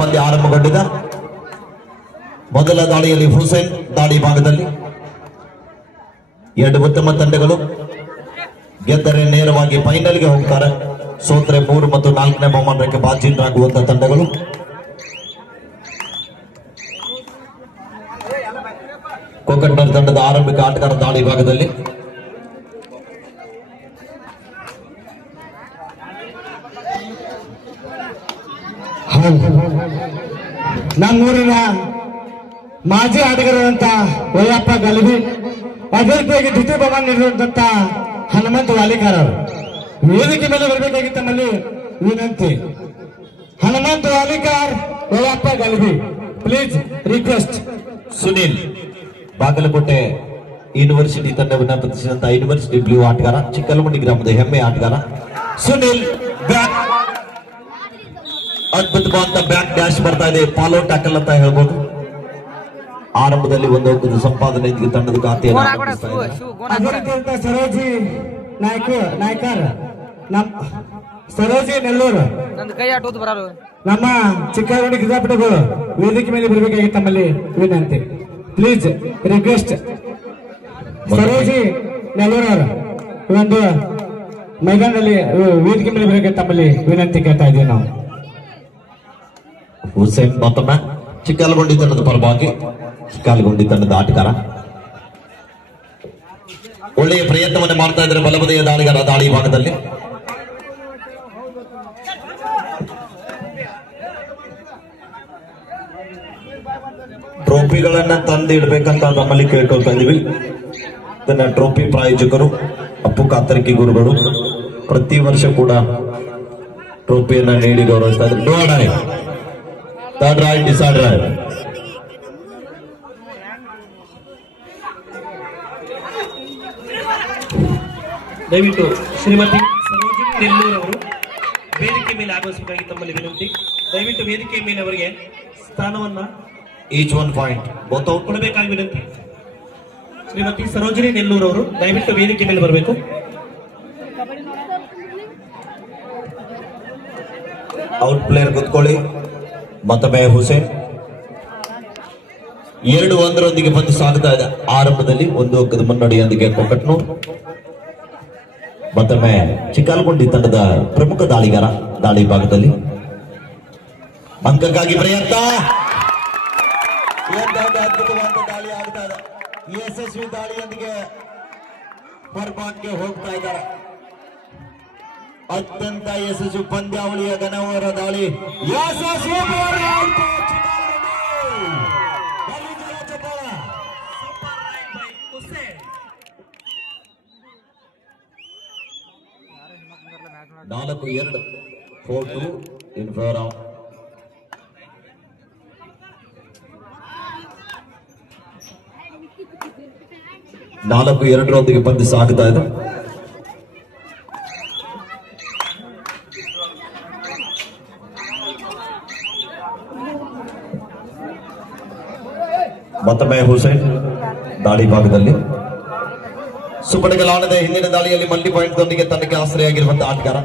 ಪಂದ್ಯ ಆರಂಭಗೊಂಡಿದೆ. ಮೊದಲ ದಾಳಿಯಲ್ಲಿ ಹುಸೇನ್ ದಾಳಿ ಭಾಗದಲ್ಲಿ ಎರಡು ಉತ್ತಮ ತಂಡಗಳು ಗೆದ್ದರೆ ನೇರವಾಗಿ ಫೈನಲ್ಗೆ ಹೋಗ್ತಾರೆ. ಸೋತ್ರೆ 3 ಮತ್ತು 4ನೇ ಬಹುಮಾನಕ್ಕೆ ಬಾಜಿನರಾಗುವಂತಹ ತಂಡಗಳು. ಕೋಕಟ್ನರ್ ತಂಡದ ಆರಂಭಿಕ ಆಟಗಾರ ದಾಳಿ ಭಾಗದಲ್ಲಿ ನಮ್ಮೂರಿನ ಮಾಜಿ ಆಟಗಾರರಂತ ಒಯ್ಯಪ್ಪ ಗಲಭಿ, ಅದೇ ರೀತಿಯಾಗಿ ದ್ವಿತೀಯ ಬಹುಮಾನ ನೀಡಿರುವಂತ ಹನುಮಂತ ವಾಲಿಕಾರ ಅವರು ವೇದಿಕೆ ಮೇಲೆ ಬರಬೇಕಾಗಿ ತಮ್ಮಲ್ಲಿ ವಿನಂತಿ. Hanumanta Valikar, Oyyappa Galabhi, please request. Sunil Bagalkote university ತಂಡವನ್ನು ಪ್ರತಿಸಿದಂತಹ ಯೂನಿವರ್ಸಿಟಿ ಬ್ಲೂ ಆಟಗಾರ, ಚಿಕ್ಕಲಮುಂಡಿ ಗ್ರಾಮದ ಹೆಮ್ಮೆ ಆಟಗಾರ ಸುನಿಲ್. ಅದ್ಭುತವಾದ ಬ್ಯಾಕ್ ಡ್ಯಾಶ್ ಬರ್ತಾ ಇದೆ, ಫಾಲೋ ಟ್ಯಾಕಲ್ ಅಂತ ಹೇಳ್ಬೋದು. ಆರಂಭದಲ್ಲಿ ಒಂದು ಸಂಪಾದನೆ ತಂಡದ ಖಾತೆಯನ್ನು ಸರೋಜಿ ನಾಯ್ಕರ್, ಸರೋಜಿ ನೆಲ್ಲೂರು, ನಮ್ಮ ಚಿಕ್ಕಲಮುಂಡಿ ಕ್ರೀಡಾಪಟುಗಳು ವೇದಿಕೆ ಮೇಲೆ ಬರಬೇಕಾಗಿ ತಮ್ಮಲ್ಲಿ ವಿನಂತಿ. Please request. ಸರೋಜಿ ನೆಲ್ಲೂರು ಅವರು ಒಂದು ಮೈದಾನದಲ್ಲಿ ವೇದಿಕೆ ಮೇಲೆ ಬರಬೇಕಾಗಿ ತಮ್ಮಲ್ಲಿ ವಿನಂತಿ ಕೇಳ್ತಾ ಇದ್ದೀವಿ ನಾವು. ಹುಸೇನ್ ಮತ್ತೊಮ್ಮೆ ಚಿಕ್ಕಲಗುಂಡಿ ತಂಡದ ಪರವಾಗಿ, ಚಿಕ್ಕಲಗುಂಡಿ ತಂಡದ ಆಟಗಾರ ಒಳ್ಳೆಯ ಪ್ರಯತ್ನವನ್ನು ಮಾಡ್ತಾ ಇದ್ದಾರೆ. ಬಲಬದಿಯ ದಾಳಿಗಾರ ದಾಳಿ ಭಾಗದಲ್ಲಿ ಟ್ರೋಫಿಗಳನ್ನ ತಂದು ಇಡ್ಬೇಕಂತ ನಮ್ಮಲ್ಲಿ ಕೇಳ್ಕೊಳ್ತಾ ಇದೀವಿ. ಇದನ್ನ ಟ್ರೋಫಿ ಪ್ರಾಯೋಜಕರು ಅಪ್ಪು ಕಾತರ್ಕಿ ಗುರುಗಳು ಪ್ರತಿ ವರ್ಷ ಕೂಡ ಟ್ರೋಫಿಯನ್ನ ನೀಡಿ ಗೌರವಿಸ್ತಾ ಇದ್ದಾರೆ. ನೋಡ ಥರ್ಡ್ ರೈಟ್, ಡಿಸೈಡ್ ರೈಟ್. ದಯವಿಟ್ಟು ಶ್ರೀಮತಿ ಸರೋಜಿನಿ ನೆಲ್ಲೂರ್ ಅವರು ವೇದಿಕೆ ಮೇಲೆ ಆಗಮಿಸಬೇಕಾಗಿ ತಮ್ಮಲ್ಲಿ ವಿನಂತಿ. ದಯವಿಟ್ಟು ವೇದಿಕೆ ಮೇಲೆ ಅವರಿಗೆ ಸ್ಥಾನವನ್ನ ಈಚ್ 1 ಪಾಯಿಂಟ್ ಕೊಡಬೇಕಾಗಿ ವಿನಂತಿ. ಶ್ರೀಮತಿ ಸರೋಜಿನಿ ನೆಲ್ಲೂರ್ ಅವರು ದಯವಿಟ್ಟು ವೇದಿಕೆ ಮೇಲೆ ಬರಬೇಕು. ಔಟ್ ಪ್ಲೇಯರ್ ಕೂತ್ಕೊಳ್ಳಿ. ಮತ್ತೊಮ್ಮೆ ಹುಸೇನ್ 2-1 ಬಂದು ಸಾಗುತ್ತಾ ಇದೆ. ಆರಂಭದಲ್ಲಿ 1 ಅಂಕದ ಮುನ್ನಡೆಯೊಂದಿಗೆ ಕೊಕಟ್ನೂರ್. ಮತ್ತೊಮ್ಮೆ ಚಿಕ್ಕಲಗುಂಡಿ ತಂಡದ ಪ್ರಮುಖ ದಾಳಿಗಾರ ದಾಳಿ ಭಾಗದಲ್ಲಿ ಅಂಕಕ್ಕಾಗಿ ಪ್ರಯತ್ನ. ಅದ್ಭುತವಾದ ದಾಳಿ ಆಗ್ತಾ ಇದೆ. ಯಶಸ್ವಿ ದಾಳಿಯೊಂದಿಗೆ ಹೊರಬಾಟ್ಗೆ ಹೋಗ್ತಾ ಇದ್ದಾರೆ. ಅತ್ಯಂತ ಯಶಸ್ವಿ ಪಂದ್ಯಾವಳಿಯ ಗಣವರ ದಾಳಿ ಯಶಸ್ವಿ. 4-2 4-2 ಇನ್ ಫೇವರ್ ಆಫ್ 4-2 ಪಂದ್ಯ ಸಾಗುತ್ತಾ ಇದೆ. ಮತ್ತೊಮ್ಮೆ ಹುಸೇನ್ ದಾಳಿ ಭಾಗದಲ್ಲಿ ಸುಪಟಗಳಾಣದ ಹಿಂದಿನ ದಾಳಿಯಲ್ಲಿ ಮಲ್ಟಿ ಪಾಯಿಂಟ್ ದೊಂದಿಗೆ ತನ್ನಕ್ಕೆ ಆಶ್ರಯಾಗಿರುವಂತಹ ಆಟಗಾರ.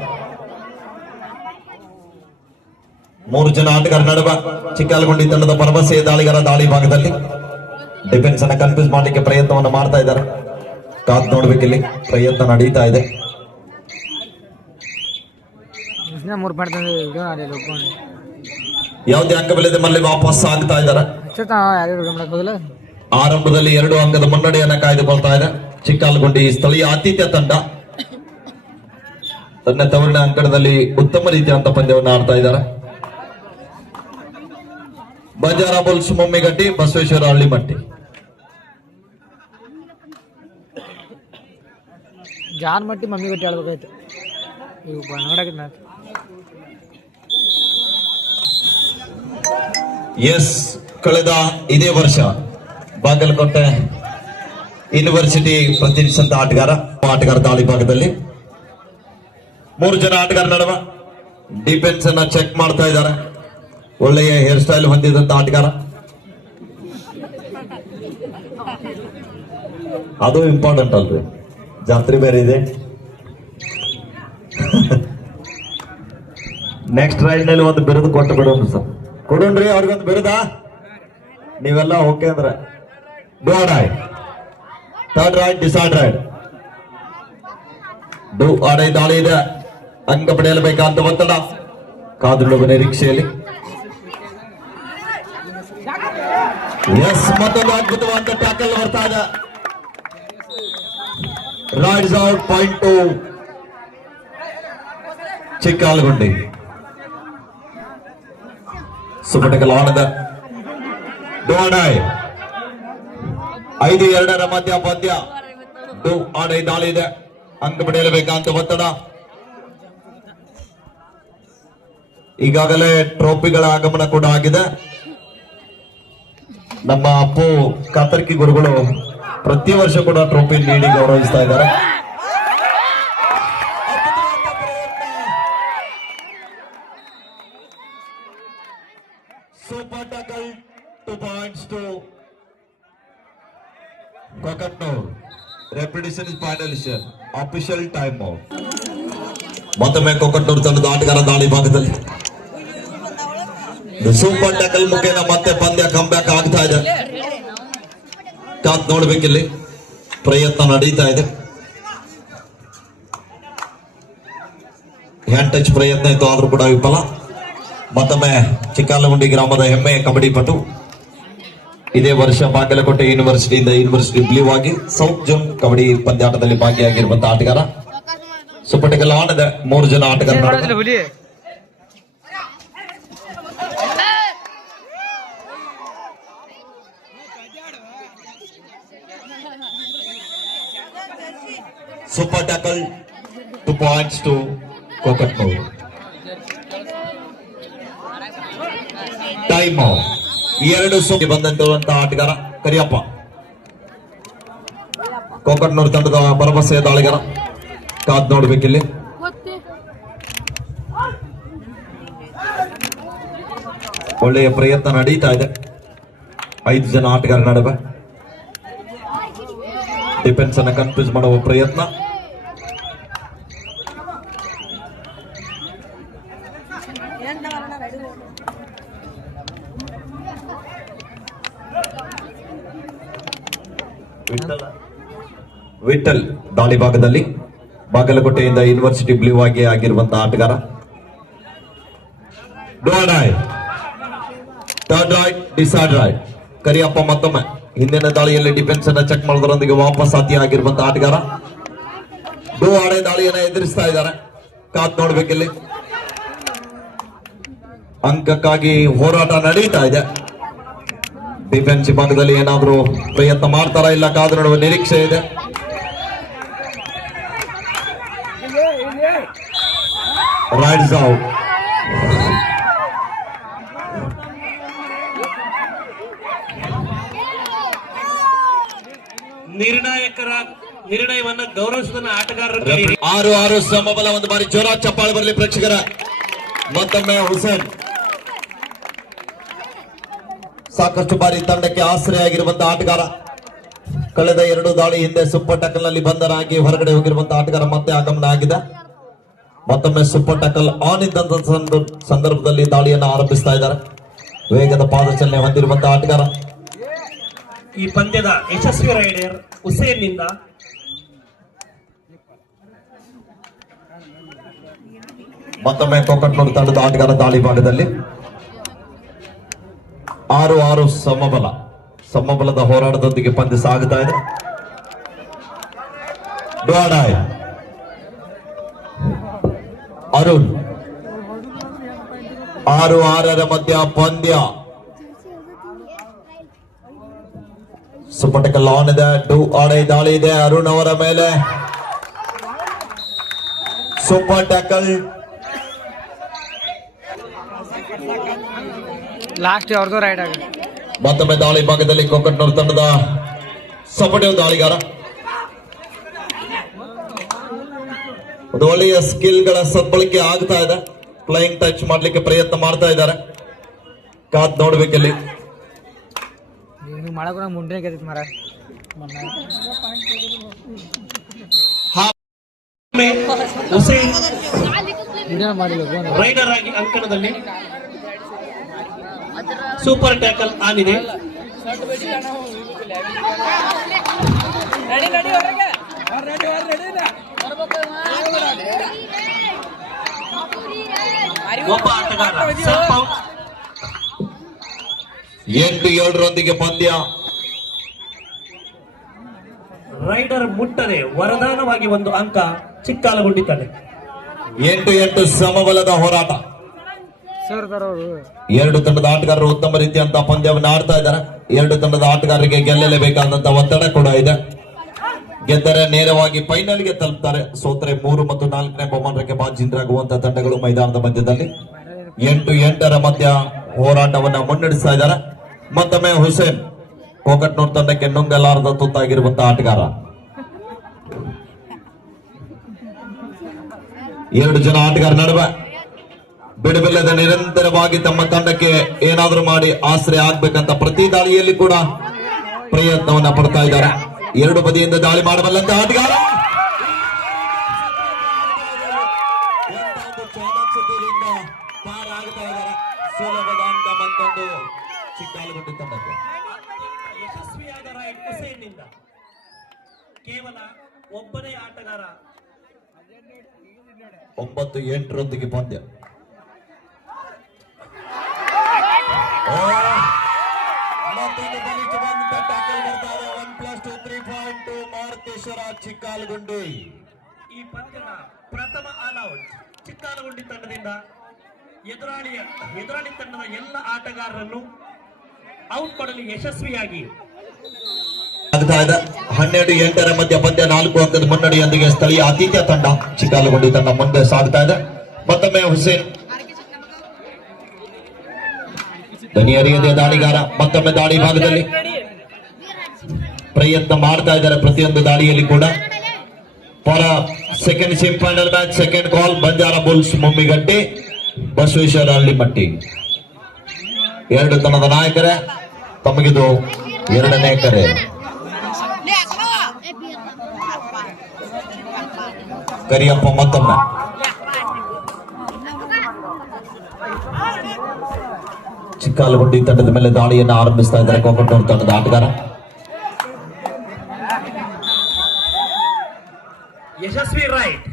3 ಜನ ಆಟಗಾರ ನಡುವ ಚಿಕ್ಕಲಗುಂಡಿ ತಂಡದ ಭರವಸೆಯ ದಾಳಿಗಾರ ದಾಳಿ ಭಾಗದಲ್ಲಿ ಡಿಫೆನ್ಸ್ ಅನ್ನ ಕನ್ಫ್ಯೂಸ್ ಮಾಡಲಿಕ್ಕೆ ಪ್ರಯತ್ನವನ್ನು ಮಾಡ್ತಾ ಇದ್ದಾರೆ. ಕಾದ್ ನೋಡ್ಬೇಕಿಲ್ಲಿ ಪ್ರಯತ್ನ ನಡೀತಾ ಇದೆ. ಯಾವುದೇ ಅಂಕ ಬೆಳೆದ ಮಲ್ಲಿ ವಾಪಸ್ ಆಗ್ತಾ ಇದ್ದಾರೆ. ಆರಂಭದಲ್ಲಿ 2 ಅಂಕದ ಮುನ್ನಡೆಯನ್ನ ಕಾಯ್ದುಕೊಳ್ತಾ ಇದೆ ಚಿಕ್ಕಲಗುಂಡಿ ಸ್ಥಳೀಯ ಆತಿಥ್ಯ ತಂಡ. ತನ್ನ ತವರಿನ ಅಂಕಣದಲ್ಲಿ ಉತ್ತಮ ರೀತಿಯಂತ ಪಂದ್ಯವನ್ನು ಆಡ್ತಾ ಇದ್ದಾರೆ. ಬಜಾರ ಬುಲ್ಸ್ ಮೊಮ್ಮಿಗಟ್ಟಿ, ಬಸವೇಶ್ವರ ಹಳ್ಳಿಮಟ್ಟಿ. ಜಾನ್ ಮಟ್ಟಿ ಮಮ್ಮಿಗಟ್ಟಿ ಆಡ್ಬೇಕಾಯ್ತು. ಎಸ್, ಕಳೆದ ಇದೇ ವರ್ಷ ಬಾಗಲಕೋಟೆ ಯೂನಿವರ್ಸಿಟಿ ಪ್ರತಿನಿಧಿಸಿದಂತ ಆಟಗಾರ ದಾಳಿ ಭಾಗದಲ್ಲಿ 3 ಜನ ಆಟಗಾರ ನಡುವ ಡಿಫೆನ್ಸ್ ಅನ್ನ ಚೆಕ್ ಮಾಡ್ತಾ ಇದ್ದಾರೆ. ಒಳ್ಳೆಯ ಹೇರ್ ಸ್ಟೈಲ್ ಹೊಂದಿದಂತ ಆಟಗಾರ, ಅದು ಇಂಪಾರ್ಟೆಂಟ್ ಅಲ್ರಿ. ಜಾತ್ರೆ ಬೇರೆ ಇದೆ. ನೆಕ್ಸ್ಟ್ ರೈಡ್ ನಲ್ಲಿ ಒಂದು ಬಿರುದು ಕೊಟ್ಟು ಬಿಡೋಣ ಸರ್. ಕೊಡೋಣ್ರಿ ಅವ್ರಿಗೊಂದು ಬಿರುದ. ನೀವೆಲ್ಲ ಓಕೆ ಅಂದ್ರೆ do or third right decide right. Do or ದಾಳಿ ಇದೆ, ಅಂಕ ಪಡೆಯಲೇಬೇಕಂತ ಒತ್ತಡ ಕಾದುಳುವ ನಿರೀಕ್ಷೆಯಲ್ಲಿ. ಎಸ್, ಮತ್ತೊಂದು ಅದ್ಭುತವಾದ ಟ್ಯಾಕಲ್ ಬರ್ತಾ ಇದೆ. Raids out, point to Chikkalagundi. Super tackle ಆನದ ಡೋಡಾಯ್ 5-2 ಮಧ್ಯ ಪಂದ್ಯ. ಡೂ ಆಡೈ ದಾಳಿ ಇದೆ, ಅಂಕ ಪಡೆಯಲೇಬೇಕಂತ ಒತ್ತಡ. ಈಗಾಗಲೇ ಟ್ರೋಫಿಗಳ ಆಗಮನ ಕೂಡ ಆಗಿದೆ. ನಮ್ಮ ಅಪ್ಪು ಕಾತರ್ಕಿ ಗುರುಗಳು ಪ್ರತಿ ವರ್ಷ ಕೂಡ ಟ್ರೋಫಿ ನೀಡಿ ಗೌರವಿಸ್ತಾ ಇದ್ದಾರೆ. Super tackle 2 points to Kokatnur. Repetition is finalization. Official time out. ಮತ್ತೊಮ್ಮೆ ಕೊಕಟ್ನೂರು ತಂಡದ ಆಟಗಾರ ದಾಳಿ ಭಾಗದಲ್ಲಿ ಸೂಪರ್ ಟಕಲ್ ಮುಖೇನ ಮತ್ತೆ ಪಂದ್ಯ ಕಂಬ್ಯಾಕ್ ಆಗ್ತಾ ಇದೆ. ಕಾತ್ ನೋಡ್ಬೇಕಿಲ್ಲಿ, ಪ್ರಯತ್ನ ನಡೀತಾ ಇದೆ. ಹ್ಯಾಂಡ್ ಟಚ್ ಪ್ರಯತ್ನ ಇತ್ತು, ಆದ್ರೂ ಕೂಡ ವಿಫಲ. ಮತ್ತೊಮ್ಮೆ ಚಿಕ್ಕಾಲಗುಂಡಿ ಗ್ರಾಮದ ಹೆಮ್ಮೆಯ ಕಬಡ್ಡಿ ಪಟು, ಇದೇ ವರ್ಷ ಬಾಗಲಕೋಟೆ ಯೂನಿವರ್ಸಿಟಿಯಿಂದ ಯೂನಿವರ್ಸಿಟಿ ಬ್ಲೂ ಆಗಿ ಸೌತ್ ಜೋನ್ ಕಬಡ್ಡಿ ಪಂದ್ಯಾಟದಲ್ಲಿ ಭಾಗಿಯಾಗಿರುವಂತಹ ಆಟಗಾರ. ಸುಪಟಕಲ್ ಆಟದ 3 ಜನ ಆಟಗಾರರು. ಹುಲಿ super tackle 2 points to Kokatnur. Time 2 Sogi ಬಂದಂತಹ ಆಟಗಾರ ಕರಿಯಪ್ಪ, ಕೊಕಟ್ನೂರು ತಂಡದ ಭರವಸೆಯ ದಾಳಿಗಾರ. ಕಾದ್ ನೋಡ್ಬೇಕಿಲ್ಲಿ. ಒಳ್ಳೆಯ ಪ್ರಯತ್ನ ನಡೀತಾ ಇದೆ 5 ಜನ ಆಟಗಾರ ನಡುವೆ. ಡಿಫೆನ್ಸ್ ಅನ್ನ ಕನ್ಫ್ಯೂಸ್ ಮಾಡುವ ಪ್ರಯತ್ನ. ವಿಠಲ್ ದಾಳಿ ಭಾಗದಲ್ಲಿ ಬಾಗಲಕೋಟೆಯಿಂದ ಯೂನಿವರ್ಸಿಟಿ ಬ್ಲೂ ಆಗಿ ಆಗಿರುವಂತಹ ಆಟಗಾರ. Third right decide right. Kariyappa ಮತ್ತೊಮ್ಮೆ ಹಿಂದಿನ ದಾಳಿಯಲ್ಲಿ ಡಿಫೆನ್ಸ್ ಅನ್ನ ಚೆಕ್ ಮಾಡೋದರೊಂದಿಗೆ ವಾಪಸ್ ಆತಿ ಆಗಿರುವಂತಹ ಆಟಗಾರ. ಡೋ ಆಡೆ ದಾಳಿಯನ್ನ ಎದುರಿಸ್ತಾ ಇದ್ದಾರೆ. ಕಾತ್ ನೋಡ್ಬೇಕಿಲ್ಲಿ. ಅಂಕಕ್ಕಾಗಿ ಹೋರಾಟ ನಡೀತಾ ಇದೆ. ಡಿಫೆನ್ಸ್ ಭಾಗದಲ್ಲಿ ಏನಾದ್ರೂ ಪ್ರಯತ್ನ ಮಾಡ್ತಾರಾ ಇಲ್ಲ ಕಾದು ನೋಡುವ ನಿರೀಕ್ಷೆ ಇದೆ. Raids out. ನಿರ್ಣಯವನ್ನು ಗೌರವಿಸಿದ ಆಟಗಾರರು 6-6 ಸಮಬಲ. ಒಂದು ಬಾರಿ ಜೋರ ಚಪ್ಪಾಳೆ ಬರಲಿ ಪ್ರೇಕ್ಷಕರ. ಮತ್ತೊಮ್ಮೆ ಹುಸೇನ್ ಸಾಕಷ್ಟು ಬಾರಿ ತಂಡಕ್ಕೆ ಆಶ್ರಯ ಆಗಿರುವಂತಹ ಆಟಗಾರ. ಕಳೆದ 2 ದಾಳಿ ಹಿಂದೆ ಸೂಪರ್ ಟಕಲ್ ನಲ್ಲಿ ಬಂಧನಾಗಿ ಹೊರಗಡೆ ಹೋಗಿರುವಂತಹ ಆಟಗಾರ ಮತ್ತೆ ಆಗಮನ ಆಗಿದೆ. ಮತ್ತೊಮ್ಮೆ ಸೂಪರ್ ಟಕಲ್ ಆನ್ ಇದ್ದಂತ ಸಂದರ್ಭದಲ್ಲಿ ದಾಳಿಯನ್ನು ಆರಂಭಿಸ್ತಾ ಇದ್ದಾರೆ. ವೇಗದ ಪಾದಚಲನೆ ಹೊಂದಿರುವಂತಹ ಆಟಗಾರ. ಈ ಪಂದ್ಯದ ಯಶಸ್ವಿ ರೈಡರ್ ಹುಸೇನ್ ನಿಂದ ಮತ್ತೊಮ್ಮೆ ಕೊಕಟ್ನೂರು ತಂಡದ ಆಟಗಾರ ದಾಳಿ ಭಾಗದಲ್ಲಿ 6-6 ಸಮಬಲದ ಹೋರಾಟದೊಂದಿಗೆ ಪಂದ್ಯ ಸಾಗುತ್ತಾ ಇದೆ. ಡೋಡಾಯ್ ಅರುಣ್ 6-6 ಮಧ್ಯ ಪಂದ್ಯ. ಸುಪಟಕಲ್ ಆನ್ ಇದೆ. ಡೂ ಆಡೈ ದಾಳಿ ಇದೆ ಅರುಣ್ ಅವರ ಮೇಲೆ. Super tackle. ಲಾಸ್ಟ್ ಅವ್ರದ್ದು ರೈಡ್ ಆಗ. ಮತ್ತೊಮ್ಮೆ ದಾಳಿ ಭಾಗದಲ್ಲಿ ಕೊಕಟ್ನೂರು ತಂಡದ ಸಪಟೇವ್ ದಾಳಿಗಾರ. ಒಂದು ಒಳ್ಳೆಯ ಸ್ಕಿಲ್ಗಳ ಸದ್ಬಳಕೆ ಆಗ್ತಾ ಇದೆ. ಫ್ಲೈಯಿಂಗ್ ಟಚ್ ಮಾಡ್ಲಿಕ್ಕೆ ಪ್ರಯತ್ನ ಮಾಡ್ತಾ ಇದ್ದಾರೆ. ಕಾದ್ ನೋಡ್ಬೇಕಲ್ಲಿ. ಮಾಡಕ್ ಮುಂದೆ ಗೆದ್ದಿತ್ತು ಮರ. ಹುಸೇನ್ ಮಾಡಿಲ್ಲ ರೈಡರ್ ಆಗಿ ಅಂಕಣದಲ್ಲಿ ಸೂಪರ್ ಟ್ಯಾಕಲ್ ಆಗಿದೆ. ಒಬ್ಬ ಆಟಗಾರ ಸ್ವಲ್ಪ ಔಟ್. 8-7 ಪಂದ್ಯ. ರೈಡರ್ ಮುಟ್ಟದೆ ವರದಾನವಾಗಿ ಒಂದು ಅಂಕ ಚಿಕ್ಕಾಲಗುಂಡಿ ತಂಡ. 8-8 ಸಮಬಲದ ಹೋರಾಟ. ಸರ್ ಅವರು ಎರಡು ತಂಡದ ಆಟಗಾರರು ಉತ್ತಮ ರೀತಿಯಂತಹ ಪಂದ್ಯವನ್ನು ಆಡ್ತಾ ಇದ್ದಾರೆ. ಎರಡು ತಂಡದ ಆಟಗಾರರಿಗೆ ಗೆಲ್ಲಲೇಬೇಕಾದಂತಹ ಒತ್ತಡ ಕೂಡ ಇದೆ. ಗೆದ್ದರೆ ನೇರವಾಗಿ ಫೈನಲ್ಗೆ ತಲುಪ್ತಾರೆ. ಸೋತರೆ 3 ಮತ್ತು 4ನೇ ಬಹುಮಾನಕ್ಕೆ ಬಾಜಿಂದ್ರಾಗುವಂತಹ ತಂಡಗಳು ಮೈದಾನದ ಮಧ್ಯದಲ್ಲಿ 8-8 ಮಧ್ಯ ಹೋರಾಟವನ್ನ ಮುನ್ನಡೆಸ್ತಾ ಇದ್ದಾರೆ. ಮತ್ತೊಮ್ಮೆ ಹುಸೇನ್ ಕೋಕಟ್ನೂರ್ ತಂಡಕ್ಕೆ ನುಂಗಲಾರದ ತುತ್ತಾಗಿರುವಂತಹ ಆಟಗಾರ. 2 ಜನ ಆಟಗಾರ ನಡುವೆ ಬಿಡುವಿಲ್ಲದೆ ನಿರಂತರವಾಗಿ ತಮ್ಮ ತಂಡಕ್ಕೆ ಏನಾದರೂ ಮಾಡಿ ಆಶ್ರಯ ಆಗ್ಬೇಕಂತ ಪ್ರತಿ ದಾಳಿಯಲ್ಲಿ ಕೂಡ ಪ್ರಯತ್ನವನ್ನ ಪಡ್ತಾ ಇದ್ದಾರೆ. 2 ಬದಿಯಿಂದ ದಾಳಿ ಮಾಡಬಲ್ಲಂತ ಆಟಗಾರ. ಚಾಣಾಕ್ಷತೆಯಿಂದ ಪಾರಾಗ್ತಾ ಇದ್ದಾರೆ. ಸುಲಭದ ಅಂಕ ಮತ್ತೊಂದು ಚಿಕ್ಕಾಲಗುಂಡಿ ತಂಡಕ್ಕೆ. ಯಶಸ್ವಿಯಾದ ರೈಡ್ ಹುಸೇನ್ನಿಂದ ಕೇವಲ ಒಬ್ಬನೇ ಆಟಗಾರ. 9-8 ಪಂದ್ಯ. ಮತ್ತೊಂದು ಬಲಿಷ್ಠವಾದಂತಹ ಟ್ಯಾಕಲ್ ಬರ್ತಾ ಇದೆ. 1+2 3.2 ಮಾರುತೇಶ್ವರ ಚಿಕ್ಕಾಲಗುಂಡಿ. ಈ ಪಂದ್ಯದ ಪ್ರಥಮ ಆಲ್ಔಟ್ ಚಿಕ್ಕಾಲಗುಂಡಿ ತಂಡದಿಂದ ಎದುರಾಳಿ ತಂಡದ ಎಲ್ಲ ಆಟಗಾರರನ್ನು ಔಟ್ ಮಾಡಲು ಯಶಸ್ವಿಯಾಗಿ ಆಗ್ತಾ ಇದೆ. 12-8 ಮಧ್ಯ ಪಂದ್ಯ. 4 ಅಂಕದ ಮುನ್ನಡೆಯೊಂದಿಗೆ ಸ್ಥಳೀಯ ಆತಿಥ್ಯ ತಂಡ ಚಿಕ್ಕಾಲಗುಂಡಿ ತಂಡ ಮುಂದೆ ಸಾಗ್ತಾ ಇದೆ. ಮತ್ತೊಮ್ಮೆ ಹುಸೇನ್ ದನಿಯರಿಯದೆ ದಾಳಿಗಾರ. ಮತ್ತೊಮ್ಮೆ ದಾಳಿ ಭಾಗದಲ್ಲಿ ಪ್ರಯತ್ನ ಮಾಡ್ತಾ ಇದ್ದಾರೆ. ಪ್ರತಿಯೊಂದು ದಾಳಿಯಲ್ಲಿ ಕೂಡ for second semifinal match second call Banjara Bulls Mummigatti Basaveshwara Hallimatti. 2 ತಂಡದ ನಾಯಕರೇ. ತಮಗಿದು 2ನೇ ಕರೆ. ಕರಿಯಪ್ಪ ಮತ್ತೊಮ್ಮೆ ಚಿಕ್ಕಾಲಗುಂಡಿ ತಂಡದ ಮೇಲೆ ದಾಳಿಯನ್ನು ಆರಂಭಿಸ್ತಾ ಇದ್ದಾರೆ ಕೋಕಟ್ನೂರು ತಂಡದ ಆಟಗಾರ. ಯಶಸ್ವಿ ರೈಟ್.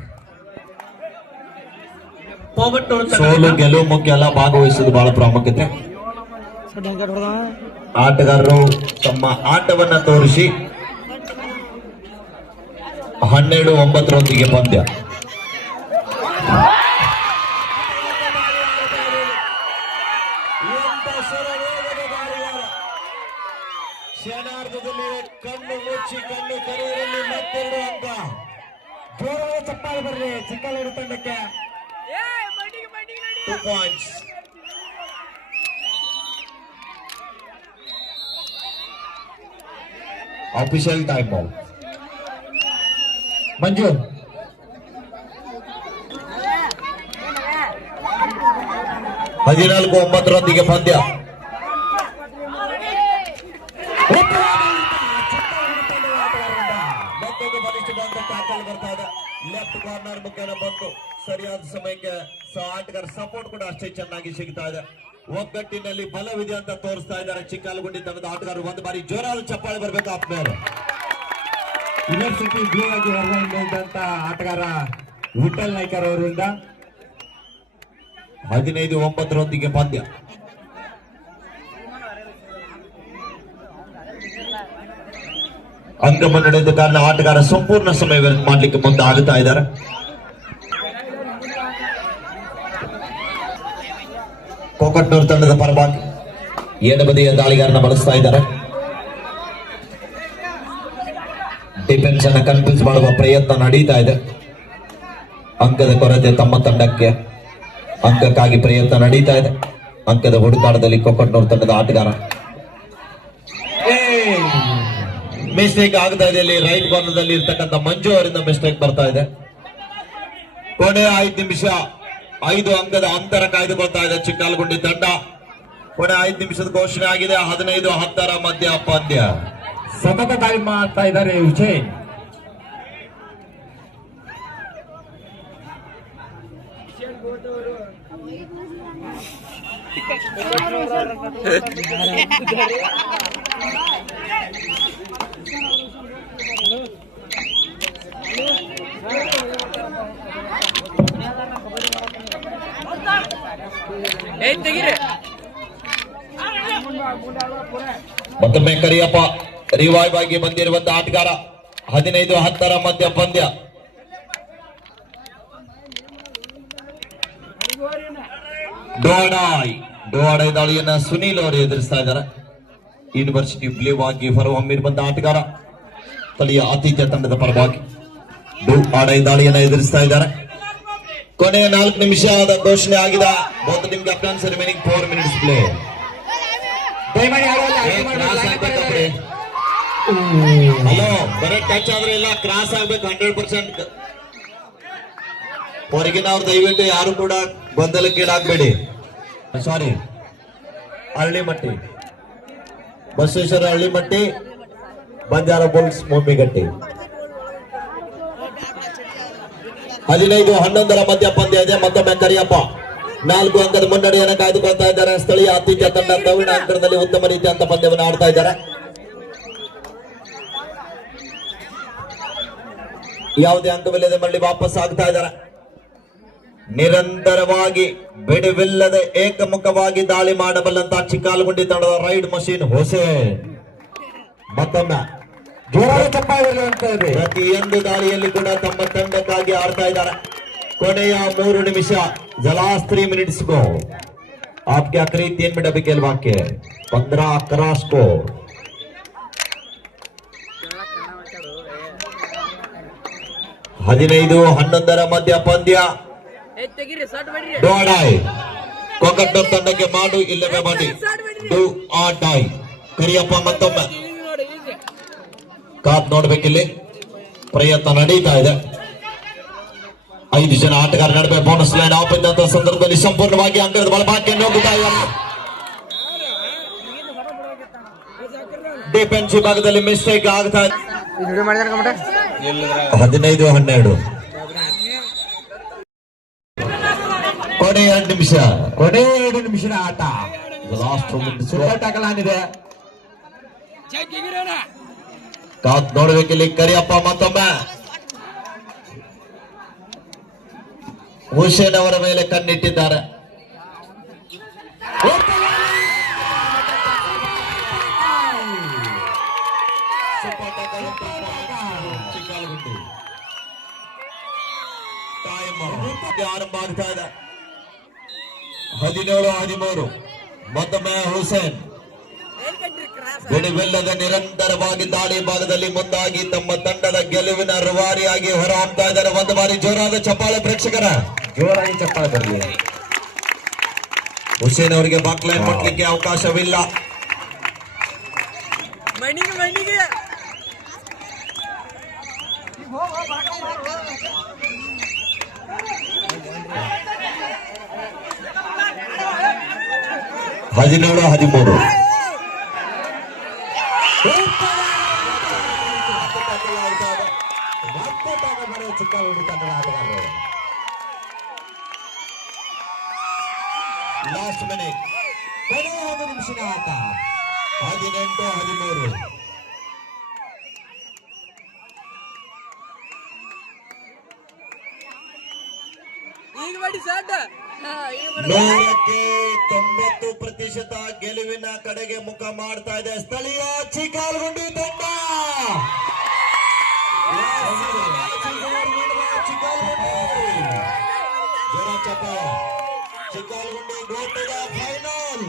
ಕೋಗಟ್ನೂರು ಸೋಲು ಗೆಲುವು ಮುಖ್ಯ ಅಲ್ಲ, ಭಾಗವಹಿಸುವುದು ಬಹಳ ಪ್ರಾಮುಖ್ಯತೆ. ಆಟಗಾರರು ತಮ್ಮ ಆಟವನ್ನ ತೋರಿಸಿ 12-9 ಪಂದ್ಯ. ಕ್ಷಣಾರ್ಧದಲ್ಲಿ ಕಣ್ಣು ಮುಚ್ಚಿ ಕಣ್ಣು ತೆರೆಯರಲ್ಲಿ ಮತ್ತೆರಡು ಅಂಕ. ಜೋರಾದ ಚಪ್ಪಾಳೆ ಬರ್ರಿ ಚಿಕ್ಕಲಗುಂಡಿ ತಂಡಕ್ಕೆ. 2 points. Official time out. ಮಂಜು 14-9 ಪಂದ್ಯ. ಮತ್ತೊಂದು ಬಲಿಷ್ಠವಾದ ಟ್ಯಾಕಲ್ ಬರ್ತಾ ಇದೆ. ಲೆಫ್ಟ್ ಕಾರ್ನರ್ ಮುಖೇನ ಬಂದು ಸರಿಯಾದ ಸಮಯಕ್ಕೆ ಆಟಗಾರ ಸಪೋರ್ಟ್ ಕೂಡ ಅಷ್ಟೇ ಚೆನ್ನಾಗಿ ಸಿಗ್ತಾ ಇದೆ. ಒಗ್ಗಟ್ಟಿನಲ್ಲಿ ಬಲವಿದೆ ಅಂತ ತೋರಿಸ್ತಾ ಇದ್ದಾರೆ ಚಿಕ್ಕಾಲಗುಂಡಿ ತಂಡದ ಆಟಗಾರರು. ಒಂದು ಬಾರಿ ಜೋರಾದ ಚಪ್ಪಾಳೆ ಬರಬೇಕು ಆತ್ಮೇಲೆ. ಯೂನಿವರ್ಸಿಟಿ ಬ್ಲೂ ಆಗಿ ಹೊರಗೊಂಡಂತ ಆಟಗಾರ ವಿಠಲ್ ನಾಯ್ಕರ್ ಅವರಿಂದ 15-9 ಪಂದ್ಯ. ಅಂಕ ಮುನ್ನಡೆದ ಕಾರಣ ಆಟಗಾರ ಸಂಪೂರ್ಣ ಸಮಯ ವ್ಯರ್ಥ ಮಾಡಲಿಕ್ಕೆ ಮುಂದೆ ಆಗುತ್ತಾ ಇದ್ದಾರೆ. ಕೋಕಟ್ನೂರು ತಂಡದ ಪರವಾಗಿ ಎಡಬದಿಯ ದಾಳಿಗಾರನ ಬಳಸ್ತಾ ಇದ್ದಾರೆ. ಡಿಫೆನ್ಸ್ ಅನ್ನ ಕನ್ಫ್ಯೂಸ್ ಮಾಡುವ ಪ್ರಯತ್ನ ನಡೀತಾ ಇದೆ. ಅಂಕದ ಕೊರತೆ ತಮ್ಮ ತಂಡಕ್ಕೆ. ಅಂಕಕ್ಕಾಗಿ ಪ್ರಯತ್ನ ನಡೀತಾ ಇದೆ. ಅಂಕದ ಹುಡುಕಾಟದಲ್ಲಿ ಕೋಕಟ್ನೂರು ತಂಡದ ಆಟಗಾರ. ಮಿಸ್ಟೇಕ್ ಆಗ್ತಾ ಇದೆ. ಇಲ್ಲಿ ರೈಟ್ ಕಾರ್ನರ್ದಲ್ಲಿ ಇರ್ತಕ್ಕಂಥ ಮಂಜು ಅವರಿಂದ ಮಿಸ್ಟೇಕ್ ಬರ್ತಾ ಇದೆ. ಕೊನೆ 5 ನಿಮಿಷ 5 ಅಂಕದ ಅಂತರ ಕಾಯ್ದುಕೊಳ್ತಾ ಇದೆ ಚಿಕ್ಕಾಲಗುಂಡಿ ತಂಡ. ಕೊನೆ 5 ನಿಮಿಷದ ಘೋಷಣೆ ಆಗಿದೆ. 15-10 ಮಧ್ಯ ಪಂದ್ಯ. ಸತತ ದಾಳಿ ಮಾಡ್ತಾ ಇದ್ದಾರೆ ವಿಜಯ್. ಮತ್ತೊಮ್ಮೆ ಕರಿಯಪ್ಪ ರಿವೈವ್ ಆಗಿ ಬಂದಿರುವಂತಹ ಆಟಗಾರ 15-10 ಮಧ್ಯ ಪಂದ್ಯ. ಡೋಡಾಯ್ ದಾಳಿಯನ್ನ ಸುನೀಲ್ ಅವರು ಎದುರಿಸ್ತಾ ಇದ್ದಾರೆ. ಯೂನಿವರ್ಸಿಟಿ ಬ್ಲೂ ಆಗಿ ಹೊರಹೊಮ್ಮಿರುವಂತಹ ಆಟಗಾರ ಸ್ಥಳೀಯ ಆತಿಥ್ಯ ತಂಡದ ಪರವಾಗಿ ಡೋಡಾಯ್ ದಾಳಿಯನ್ನ ಎದುರಿಸ್ತಾ ಇದ್ದಾರೆ. ಕೊನೆಯ 4 ನಿಮಿಷದ ಘೋಷಣೆ ಆಗಿದೆ. Both team captains remaining 4 minutes play. Hello, ಬರೀ ಟಚ್ ಆದ್ರೆ ಇಲ್ಲ, ಕ್ರಾಸ್ ಆಗ್ಬೇಕು 100%. ಹೊರಗಿನವ್ರು ದಯವಿಟ್ಟು ಯಾರು ಕೂಡ ಗೊಂದಲಕ್ಕೀಡಾಗಬೇಡಿ. ಸಾರಿ, ಹಳ್ಳಿಮಟ್ಟಿ, ಬಸವೇಶ್ವರ ಹಳ್ಳಿಮಟ್ಟಿ, ಬಂಜಾರ ಬುಲ್ಸ್ ಮೊಮ್ಮಿಗಟ್ಟಿ. 15-11 ಮಧ್ಯ ಪಂದ್ಯ ಇದೆ. ಮತ್ತೊಮ್ಮೆ ಕರಿಯಪ್ಪ 4 ಅಂಕದ ಮುನ್ನಡೆಯನ್ನು ಕಾಯ್ದುಕೊಳ್ತಾ ಇದ್ದಾರೆ. ಸ್ಥಳೀಯ ಆತಿಥ್ಯ ತಂಡ ತಮಿಳು ಅಂಕಣದಲ್ಲಿ ಉತ್ತಮ ರೀತಿಯಂತ ಪಂದ್ಯವನ್ನು ಆಡ್ತಾ ಇದ್ದಾರೆ. ಯಾವುದೇ ಅಂಕವಿಲ್ಲದೆ ಮರಳಿ ವಾಪಸ್ ಆಗ್ತಾ ಇದ್ದಾರೆ. ನಿರಂತರವಾಗಿ ಬಿಡುವಿಲ್ಲದೆ ಏಕಮುಖವಾಗಿ ದಾಳಿ ಮಾಡಬಲ್ಲಂತಹ ಚಿಕ್ಕಾಲಗುಂಡಿ ತಂಡದ ರೈಡ್ ಮಷೀನ್ ಹುಸೇನ್ ಮತ್ತೊಮ್ಮೆ ಜೋರಾದ ಚಪ್ಪಾಳೆ ಅಂತ ಇದೆ. ಪ್ರತಿಯೊಂದು ದಾಳಿಯಲ್ಲಿ ಕೂಡ ತಮ್ಮ ತಂಡಕ್ಕಾಗಿ ಆಡ್ತಾ ಇದ್ದಾರೆ. ಕೊನೆಯ 3 ನಿಮಿಷ. लास्ट 3 मिनट्स को आप क्या करें? 3 मिनट अभी खेल बाकी है. 15-11 स्कोर. ಹದಿನೈದು 11 ಮಧ್ಯ ಪಂದ್ಯ. ಡೋಡಾಯ್ ಕೊಕಟ್ಟ ತಂಡಕ್ಕೆ ಮಾಡು ಇಲ್ಲವೇ ಮಾಡಿ. Do or die. ಕರಿಯಪ್ಪ ಮತ್ತೊಮ್ಮೆ ಕಾತ್ ನೋಡ್ಬೇಕಿಲ್ಲಿ. ಪ್ರಯತ್ನ ನಡೀತಾ ಇದೆ. 5 ಜನ ಆಟಗಾರ ನಡುವೆ ಬೋನಸ್ ಲೈನ್ ಆಫ್ ಇದ್ದಂತಹ ಸಂದರ್ಭದಲ್ಲಿ ಸಂಪೂರ್ಣವಾಗಿ ಅಂಕದ ಬಲಭಾಗಕ್ಕೆ ಹೋಗುತ್ತಾ ಇದ್ದಾರೆ. ಡಿಫೆನ್ಸಿವ್ ಭಾಗದಲ್ಲಿ ಮಿಸ್ಟೇಕ್ ಆಗ್ತಾ ಇದೆ. 15-12 ಕೊನೆ 2 ನಿಮಿಷ. ಕೊನೆ 2 ನಿಮಿಷದ ಆಟ. ಲಾಸ್ಟ್ ಸೂಪರ್ ಟ್ಯಾಕಲ್ ಆಗಿದೆ. ಕಾತ್ ನೋಡಬೇಕಿಲ್ಲಿ. ಕರಿಯಪ್ಪ ಮತ್ತೊಮ್ಮೆ ಹುಸೇನ್ ಅವರ ಮೇಲೆ ಕಣ್ಣಿಟ್ಟಿದ್ದಾರೆ. ಆರಂಭ ಆಗ್ತಾ ಇದೆ. 17-13 ಮತ್ತೊಮ್ಮೆ ಹುಸೇನ್ ಬಿಡುವಿಲ್ಲದ ನಿರಂತರವಾಗಿ ದಾಳಿ ಭಾಗದಲ್ಲಿ ಮುಂದಾಗಿ ತಮ್ಮ ತಂಡದ ಗೆಲುವಿನ ರೂವಾರಿಯಾಗಿ ಹೊರಹೊಮ್ತಾ ಇದ್ದಾರೆ. ಒಂದು ಬಾರಿ ಜೋರಾದ ಚಪ್ಪಾಳೆ ಪ್ರೇಕ್ಷಕರ, ಜೋರಾಗಿ ಚಪ್ಪಾಳೆ ಬರಲಿ. ಹುಸೇನ್ ಅವರಿಗೆ ಬಾಕ್ಲೈನ್ ಮುಟ್ಲಿಕ್ಕೆ ಅವಕಾಶವಿಲ್ಲ. ಹದಿನೇಳು 13 ಚಿಕ್ಕಾಲಗುಂಡಿ ತಂಡದ ಆಟಗಾರರು. ಲಾಸ್ಟ್ ಮಿನಿಟ್ ಕೊನೆಯ 1 ನಿಮಿಷದ ಆಟ. 18-13 90% ಗೆಲುವಿನ ಕಡೆಗೆ ಮುಖ ಮಾಡ್ತಾ ಇದೆ ಸ್ಥಳೀಯ ಚಿಕ್ಕಾಲಗುಂಡಿ ತಂಡ. ಚಿಕ್ಕಾಲಗುಂಡಿ ಗೋಟದ ಫೈನಲ್.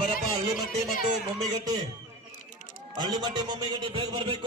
ಬರಪ್ಪ ಹಳ್ಳಿಮಟ್ಟಿ ಮತ್ತು ಮೊಮ್ಮಿಗಟ್ಟಿ, ಹಳ್ಳಿಮಟ್ಟಿ ಮೊಮ್ಮಿಗಟ್ಟಿ ಬೇಗ ಬರಬೇಕು.